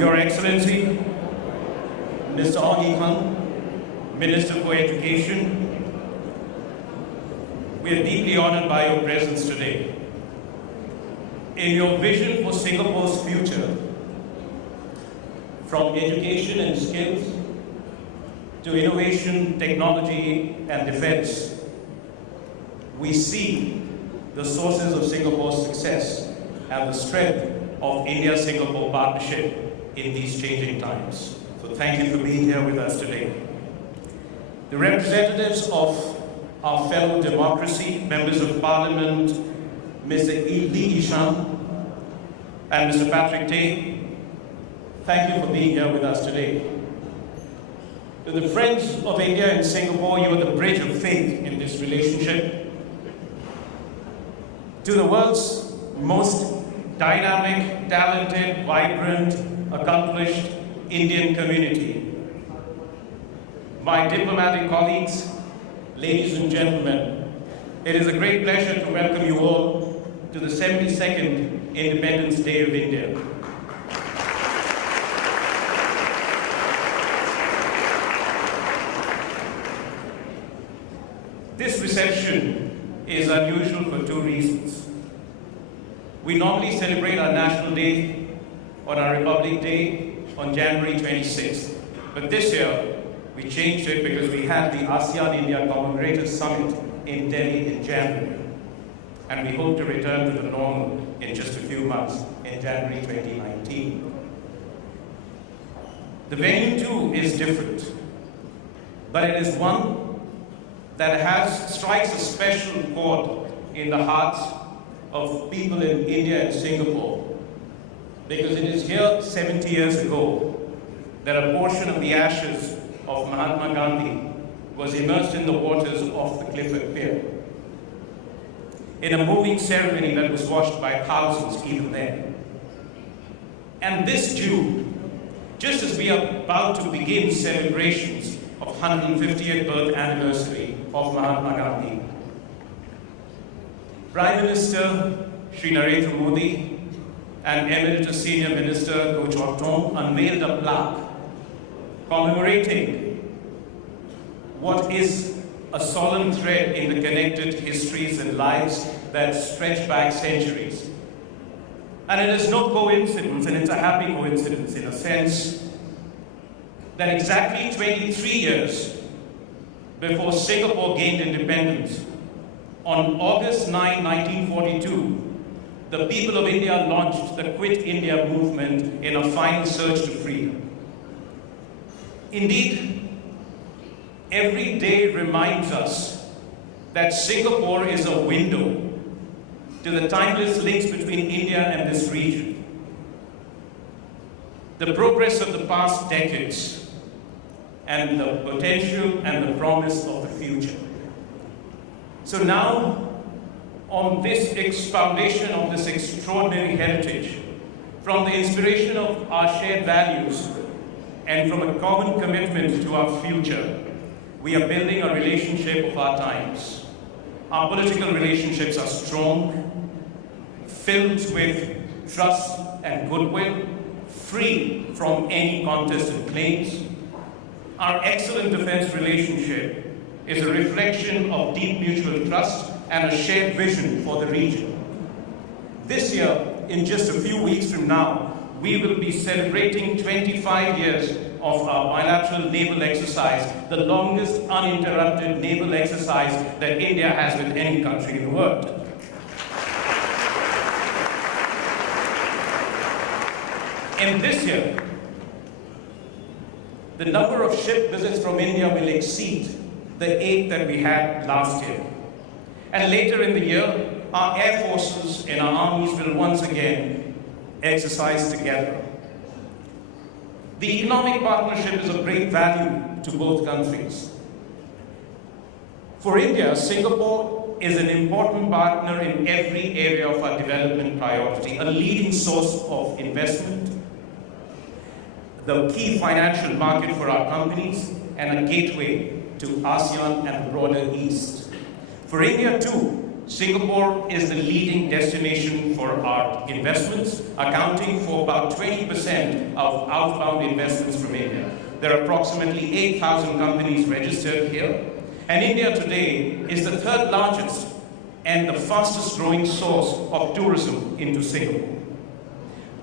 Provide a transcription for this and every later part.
Your Excellency, Mr. Ong Khan, Minister for Education, we are deeply honored by your presence today. In your vision for Singapore's future, from education and skills to innovation, technology, and defense, we see the sources of Singapore's success and the strength of India-Singapore partnership in these changing times. So thank you for being here with us today. The representatives of our fellow democracy, members of parliament, Mr. Lee Isham and Mr. Patrick Tay, thank you for being here with us today. To the friends of India and Singapore, you are the bridge of faith in this relationship. To the world's most dynamic, talented, vibrant, accomplished Indian community, my diplomatic colleagues, ladies and gentlemen, it is a great pleasure to welcome you all to the 72nd Independence Day of India. This reception is unusual for two reasons. We normally celebrate our National Day on our Republic Day on January 26th. But this year, we changed it because we had the ASEAN-India Commemorative Summit in Delhi in January. And we hope to return to the normal in just a few months in January 2019. The venue too is different, but it is one that strikes a special chord in the hearts of people in India and Singapore, because it is here 70 years ago that a portion of the ashes of Mahatma Gandhi was immersed in the waters of the Clifford Pier, in a moving ceremony that was watched by thousands even then. And this June, just as we are about to begin celebrations of 150th birth anniversary of Mahatma Gandhi, Prime Minister Shri Narendra Modi and Emeritus Senior Minister Goh Chok Tong unveiled a plaque commemorating what is a solemn thread in the connected histories and lives that stretch back centuries. And it is no coincidence, and it's a happy coincidence in a sense, that exactly 23 years before Singapore gained independence, on August 9, 1942, the people of India launched the Quit India movement in a final search to freedom. Indeed, every day reminds us that Singapore is a window to the timeless links between India and this region. The progress of the past decades and the potential and the promise of the future. So now, on this foundation of this extraordinary heritage, from the inspiration of our shared values and from a common commitment to our future, we are building a relationship of our times. Our political relationships are strong, filled with trust and goodwill, free from any contested claims. Our excellent defense relationship is a reflection of deep mutual trust and a shared vision for the region. This year, in just a few weeks from now, we will be celebrating 25 years of our bilateral naval exercise, the longest uninterrupted naval exercise that India has with any country in the world. In this year, the number of ship visits from India will exceed the 8 that we had last year. And later in the year, our air forces and our armies will once again exercise together. The economic partnership is of great value to both countries. For India, Singapore is an important partner in every area of our development priority, a leading source of investment, the key financial market for our companies, and a gateway to ASEAN and the broader East. For India too, Singapore is the leading destination for our investments, accounting for about 20% of outbound investments from India. There are approximately 8,000 companies registered here, and India today is the third largest and the fastest growing source of tourism into Singapore.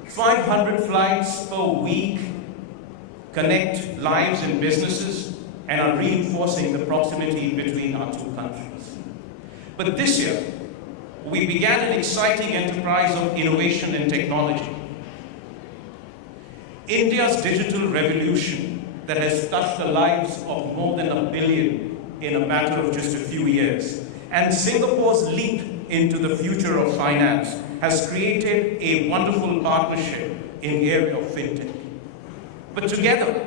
500 flights per week connect lives and businesses and are reinforcing the proximity between our two countries. But this year, we began an exciting enterprise of innovation and technology. India's digital revolution that has touched the lives of more than 1 billion in a matter of just a few years, and Singapore's leap into the future of finance has created a wonderful partnership in the area of fintech. But together,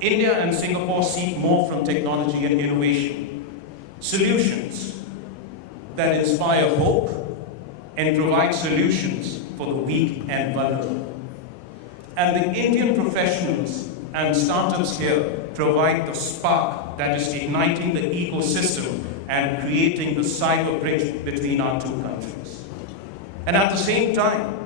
India and Singapore seek more from technology and innovation, solutions that inspire hope and provide solutions for the weak and vulnerable. And the Indian professionals and startups here provide the spark that is igniting the ecosystem and creating the cyber bridge between our two countries. And at the same time,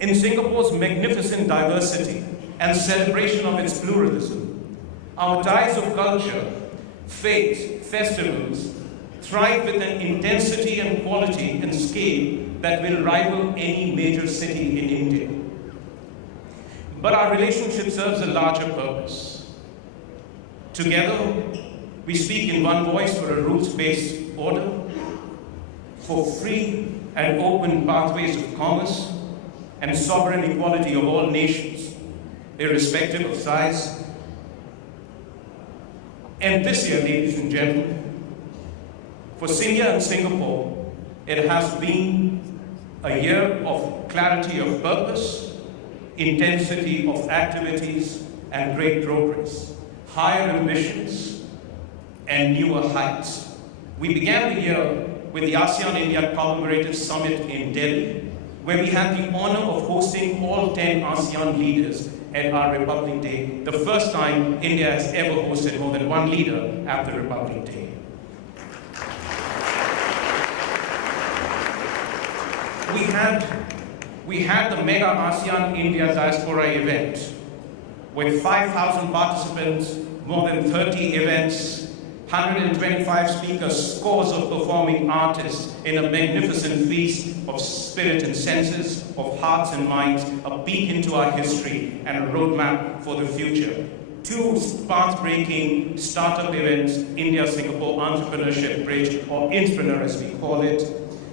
in Singapore's magnificent diversity and celebration of its pluralism, our ties of culture, faith, festivals, thrive with an intensity and quality and scale that will rival any major city in India. But our relationship serves a larger purpose. Together, we speak in one voice for a rules-based order, for free and open pathways of commerce, and sovereign equality of all nations, irrespective of size. And this year, ladies and gentlemen, for India and Singapore, it has been a year of clarity of purpose, intensity of activities, and great progress, higher ambitions, and newer heights. We began the year with the ASEAN-India Commemorative Summit in Delhi, where we had the honor of hosting all 10 ASEAN leaders at our Republic Day, the first time India has ever hosted more than one leader at the Republic Day. We had the mega ASEAN-India Diaspora event with 5,000 participants, more than 30 events, 125 speakers, scores of performing artists in a magnificent feast of spirit and senses, of hearts and minds, a peek into our history and a roadmap for the future. 2 path-breaking startup events, India-Singapore Entrepreneurship Bridge, or Intrapreneur as we call it.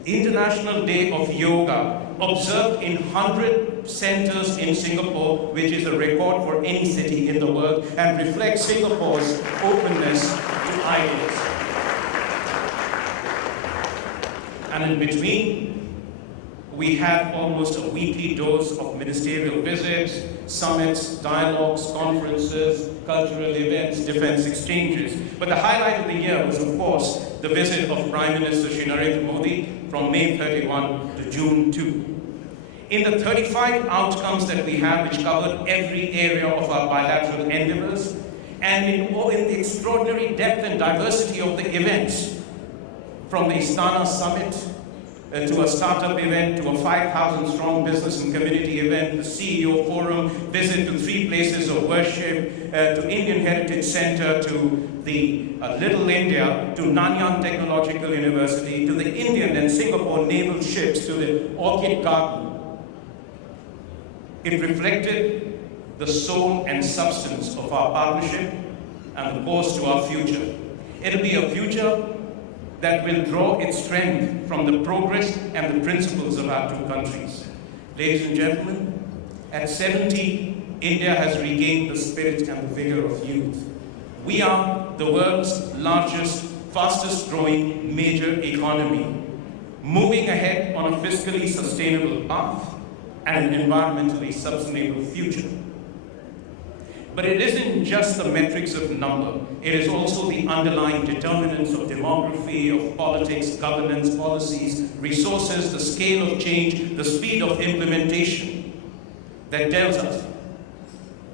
International Day of Yoga, observed in 100 centers in Singapore, which is a record for any city in the world, and reflects Singapore's openness to ideas. And in between, we had almost a weekly dose of ministerial visits, summits, dialogues, conferences, cultural events, defense exchanges. But the highlight of the year was, of course, the visit of Prime Minister Shri Narendra Modi from May 31 to June 2. In the 35 outcomes that we have, which covered every area of our bilateral endeavors, and in the extraordinary depth and diversity of the events, from the Istana Summit to a startup event, to a 5,000 strong business and community event, the CEO Forum, visit to 3 places of worship, to Indian Heritage Center, to the Little India, to Nanyang Technological University, to the Indian and Singapore naval ships, to the Orchid Garden. It reflected the soul and substance of our partnership and the course to our future. It'll be a future that will draw its strength from the progress and the principles of our two countries. Ladies and gentlemen, at 70, India has regained the spirit and the vigor of youth. We are the world's largest, fastest growing major economy, moving ahead on a fiscally sustainable path and an environmentally sustainable future. But it isn't just the metrics of number. It is also the underlying determinants of demography, of politics, governance, policies, resources, the scale of change, the speed of implementation that tells us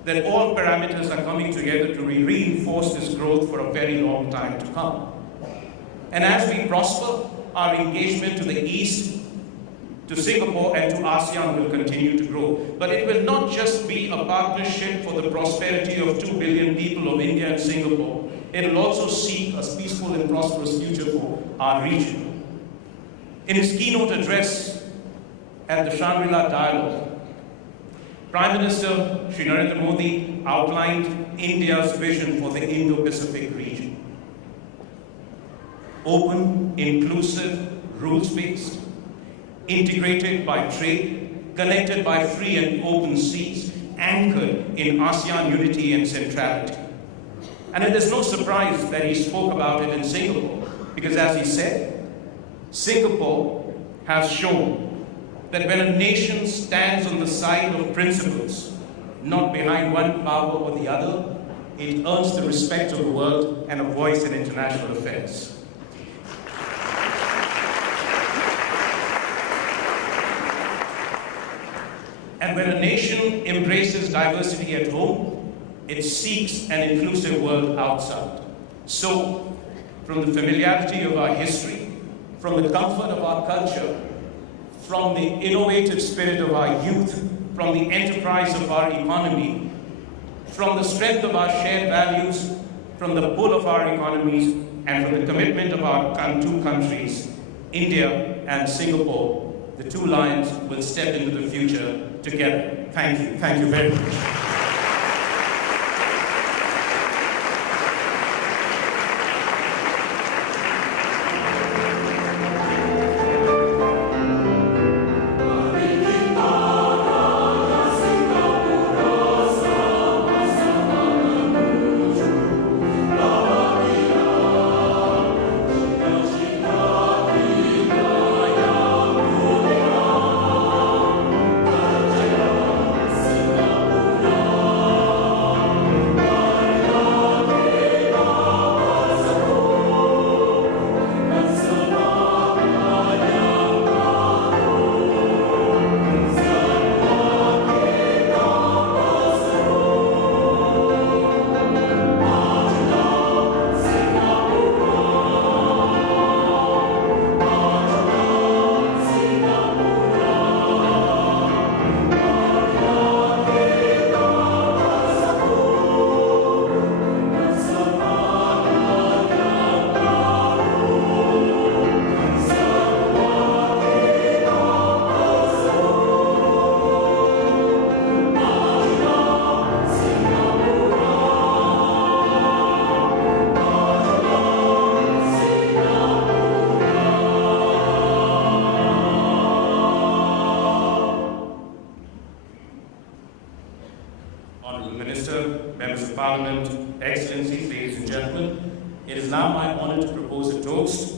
that all parameters are coming together to reinforce this growth for a very long time to come. And as we prosper, our engagement to the East, to Singapore and to ASEAN will continue to grow. But it will not just be a partnership for the prosperity of 2 billion people of India and Singapore. It will also seek a peaceful and prosperous future for our region. In his keynote address at the Shangri-La Dialogue, Prime Minister Shri Narendra Modi outlined India's vision for the Indo-Pacific region. Open, inclusive, rules-based, integrated by trade, connected by free and open seas, anchored in ASEAN unity and centrality. And it is no surprise that he spoke about it in Singapore, because as he said, Singapore has shown that when a nation stands on the side of principles, not behind one power or the other, it earns the respect of the world and a voice in international affairs. And when a nation embraces diversity at home, it seeks an inclusive world outside. So, from the familiarity of our history, from the comfort of our culture, from the innovative spirit of our youth, from the enterprise of our economy, from the strength of our shared values, from the pull of our economies, and from the commitment of our two countries, India and Singapore, the two lions will step into the future together. Thank you. Thank you very much. Excellencies, ladies and gentlemen, it is now my honor to propose a toast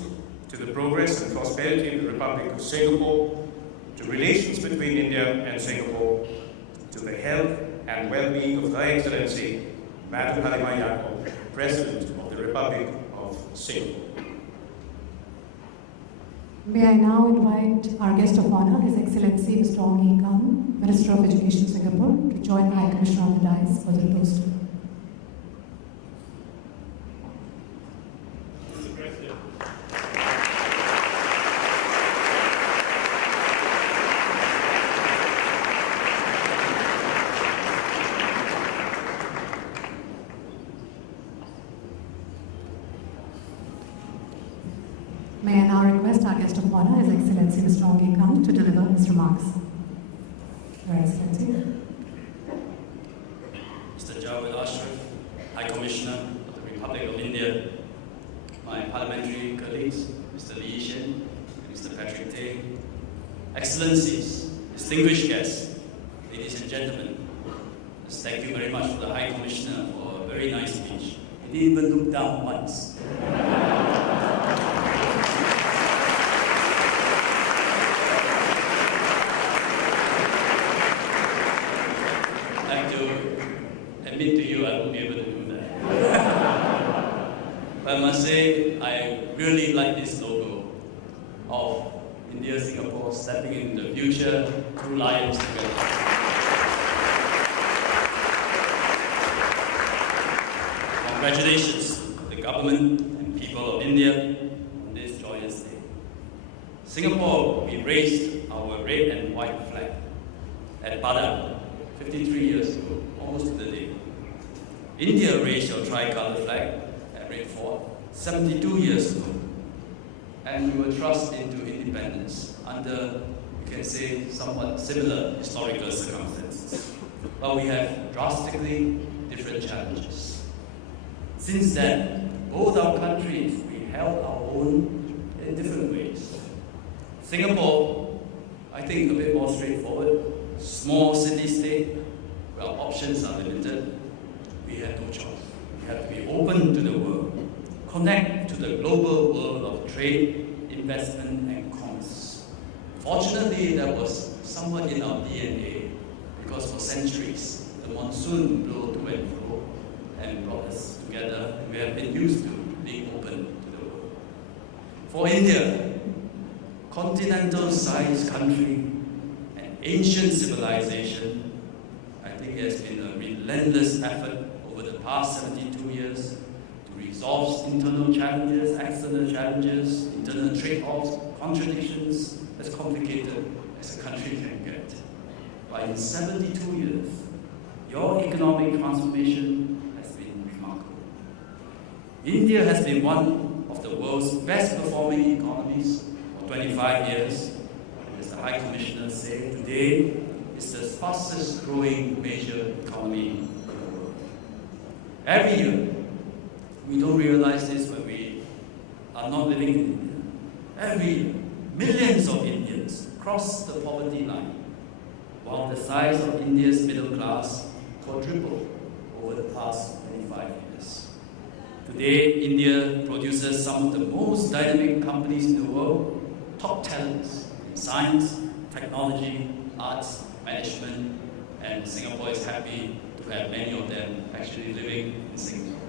to the progress and prosperity of the Republic of Singapore, to relations between India and Singapore, to the health and well-being of Her Excellency, Madam Halimah Yacob, President of the Republic of Singapore. May I now invite our guest of honor, His Excellency Mr. Ong Ye Kung, Minister of Education, Singapore, to join the High Commissioner on the dais for the toast. May I now request our guest of honor, His Excellency Mr. Ong Ye Kung, to deliver his remarks. Your Excellency. Mr. Ashraf, High Commissioner of the Republic of India, my parliamentary colleagues, Mr. Lee Shen and Mr. Patrick Tay, Excellencies, distinguished guests, ladies and gentlemen, thank you very much for the High Commissioner for a very nice speech. He didn't even look down once. Admit to you, I won't be able to do that. But I must say, I really like this logo of India, Singapore stepping into the future, two lions together. Congratulations to the government and people of India on this joyous day. Singapore, we raised our red and white flag at Padang 53 years ago, almost to the day. India raised your tricolour flag at Red Fort 72 years ago. And we were thrust into independence under, you can say, somewhat similar historical circumstances. But we have drastically different challenges. Since then, both our countries, we held our own in different ways. Singapore, I think a bit more straightforward, small city-state, where our options are limited. We have no choice. We have to be open to the world, connect to the global world of trade, investment, and commerce. Fortunately, that was somewhat in our DNA, because for centuries, the monsoon blew to and fro and brought us together. We have been used to being open to the world. For India, continental-sized country, an ancient civilization, I think it has been a relentless effort over the past 72 years to resolve internal challenges, external challenges, internal trade-offs, contradictions, as complicated as a country can get. But in 72 years, your economic transformation has been remarkable. India has been one of the world's best performing economies for 25 years. And as the High Commissioner said, today it's the fastest growing major economy in the world. Every year, we don't realize this when we are not living in India. Every year, millions of Indians cross the poverty line, while the size of India's middle class quadrupled over the past 25 years. Today, India produces some of the most dynamic companies in the world, top talents in science, technology, arts, management, and Singapore is happy to have many of them actually living in Singapore.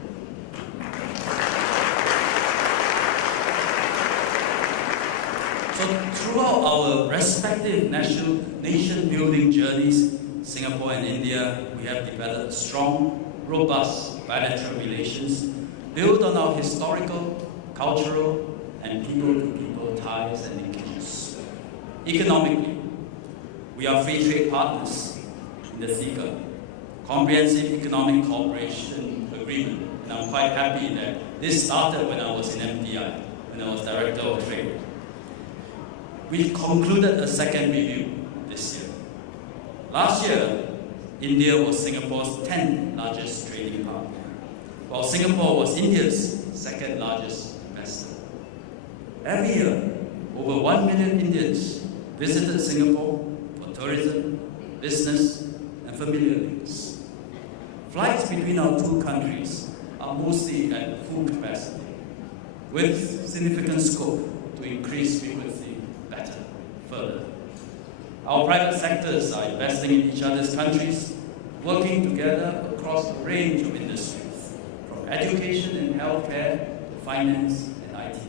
So throughout our respective nation-building journeys, Singapore and India, we have developed strong, robust bilateral relations built on our historical, cultural, and people-to-people ties and linkages. Economically, we are free trade partners in the CECA, Comprehensive Economic Cooperation Agreement, and I'm quite happy that this started when I was in MDI, when I was Director of Trade. We concluded a second review this year. Last year, India was Singapore's 10th largest trading partner, while Singapore was India's second largest investor. Every year, over 1 million Indians visited Singapore for tourism, business, and familiar links. Flights between our two countries are mostly at full capacity, with significant scope to increase frequency better, further. Our private sectors are investing in each other's countries, working together across a range of industries, from education and healthcare to finance and IT.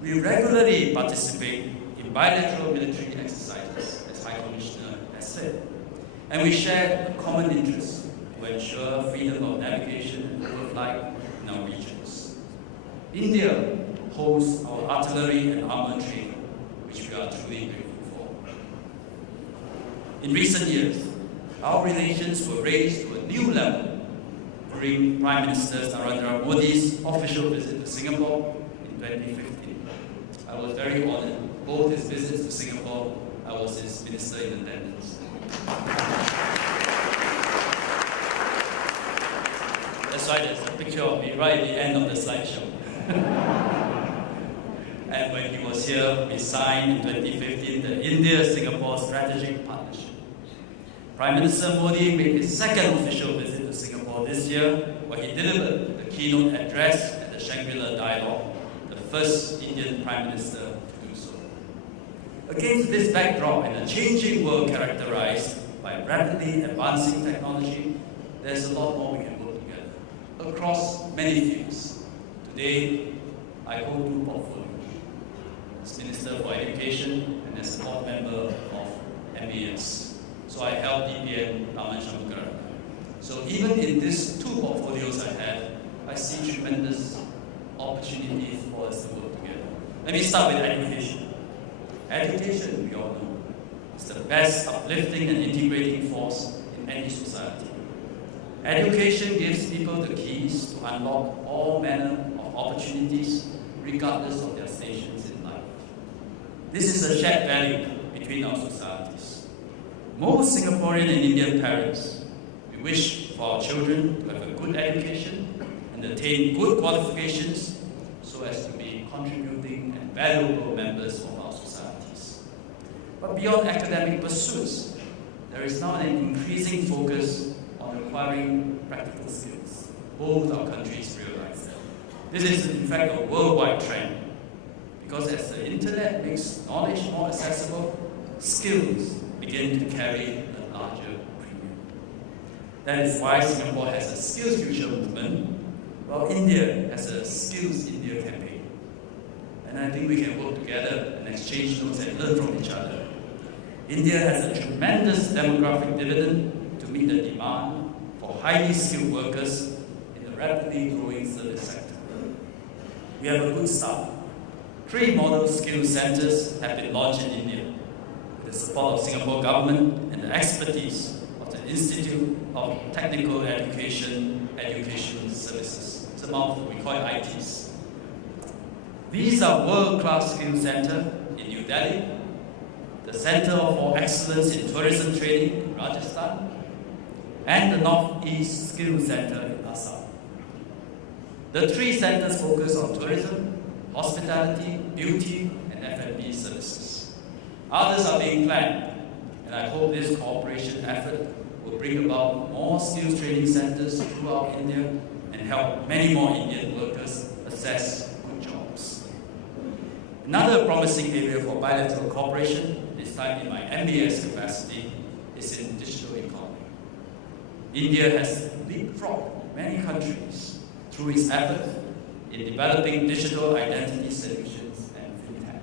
We regularly participate in bilateral military exercises, as High Commissioner has said, and we share a common interest to ensure freedom of navigation and overflight in our regions. India hosts our artillery and armor training, which we are truly grateful for. In recent years, our relations were raised to a new level during Prime Minister Narendra Modi's official visit to Singapore in 2015. I was very honored. Both his visits to Singapore, I was his minister in attendance. That's why there's a picture of me right at the end of the slideshow. And when he was here, we signed in 2015 the India-Singapore Strategic Partnership. Prime Minister Modi made his second official visit to Singapore this year, where he delivered the keynote address at the Shangri-La Dialogue, the first Indian Prime Minister to do so. Against this backdrop in a changing world characterized by rapidly advancing technology, there's a lot more we can work together across many fields. Today, I hold two portfolios as Minister for Education and as a board member of MAS. So I help DPN Raman Shamukara. So even in these two portfolios I have, I see tremendous opportunities for us to work together. Let me start with education. Education, we all know, is the best uplifting and integrating force in any society. Education gives people the keys to unlock all manner of opportunities, regardless of their stations in life. This is a shared value between our societies. Most Singaporean and Indian parents, we wish for our children to have a good education and attain good qualifications so as to be contributing and valuable members of our societies. But beyond academic pursuits, there is now an increasing focus on acquiring practical skills. Both our countries realize that. This is in fact a worldwide trend, because as the internet makes knowledge more accessible, skills begin to carry a larger premium. That is why Singapore has a Skills Future movement, while India has a Skills India campaign. And I think we can work together and exchange notes and learn from each other. India has a tremendous demographic dividend to meet the demand for highly skilled workers in the rapidly growing service sector. We have a good start. 3 model skills centers have been launched in India with the support of Singapore government and the expertise of the Institute of Technical Education Services. It's a mouthful, we call it ITs. These are world-class skills centers in New Delhi, the Center for Excellence in Tourism Training in Rajasthan, and the Northeast Skills Center in Assam. The 3 centers focus on tourism, hospitality, beauty, and F&B services. Others are being planned, and I hope this cooperation effort will bring about more skills training centers throughout India and help many more Indian workers access good jobs. Another promising area for bilateral cooperation, this time in my MBS capacity, is in digital economy. India has leapfrogged many countries through its efforts in developing digital identity solutions and fintech.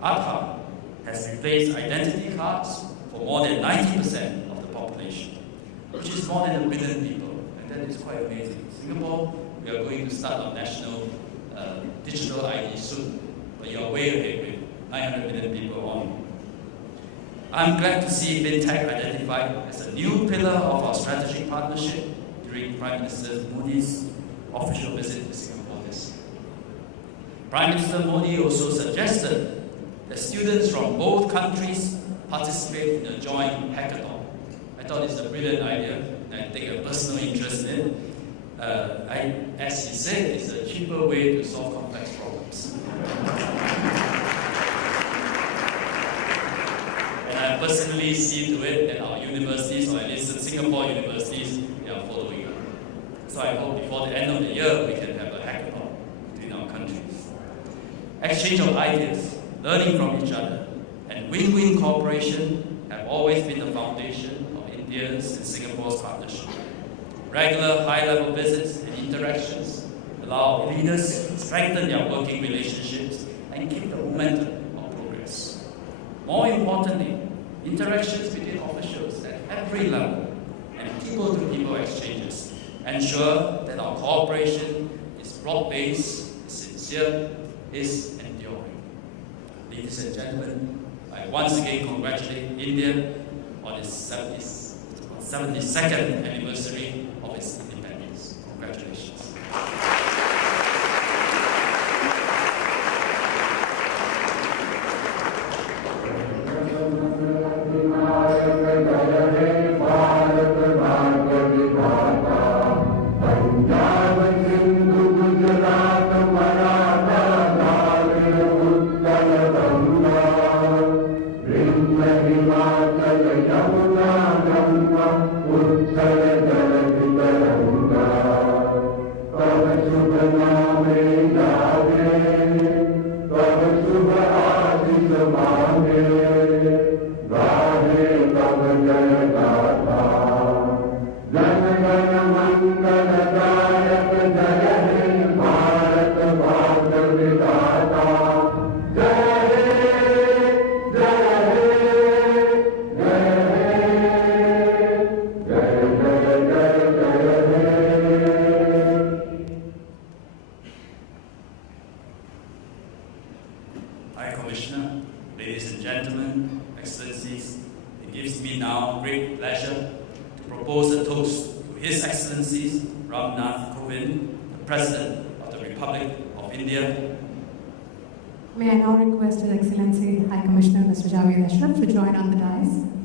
Aadhaar has replaced identity cards for more than 90% of the population, which is more than 1 billion people, and that is quite amazing. Singapore, we are going to start our national digital ID soon, but you are way ahead with 900 million people on. I'm glad to see fintech identified as a new pillar of our strategic partnership during Prime Minister Modi's official visit to Singapore this year. Prime Minister Modi also suggested that students from both countries participate in a joint hackathon. I thought it's a brilliant idea, and I take a personal interest in it. As he said, it's a cheaper way to solve complex problems. And I personally see to it that our universities, or at least the Singapore universities, they are following up. So I hope before the end of the year, we can have a hackathon between our countries. Exchange of ideas, learning from each other, and win-win cooperation have always been the foundation of India's and Singapore's partnership. Regular high-level visits and interactions allow leaders to strengthen their working relationships and keep the momentum of progress. More importantly, interactions between officials at every level and people-to-people exchanges ensure that our cooperation is broad-based, sincere, is enduring. Ladies and gentlemen, I once again congratulate India on its 72nd anniversary of its independence. Congratulations. High Commissioner, now great pleasure to propose a toast to His Excellency Ram Nath Kovind, the President of the Republic of India. May I now request His Excellency High Commissioner Mr. Javed Ashraf to join on the dais.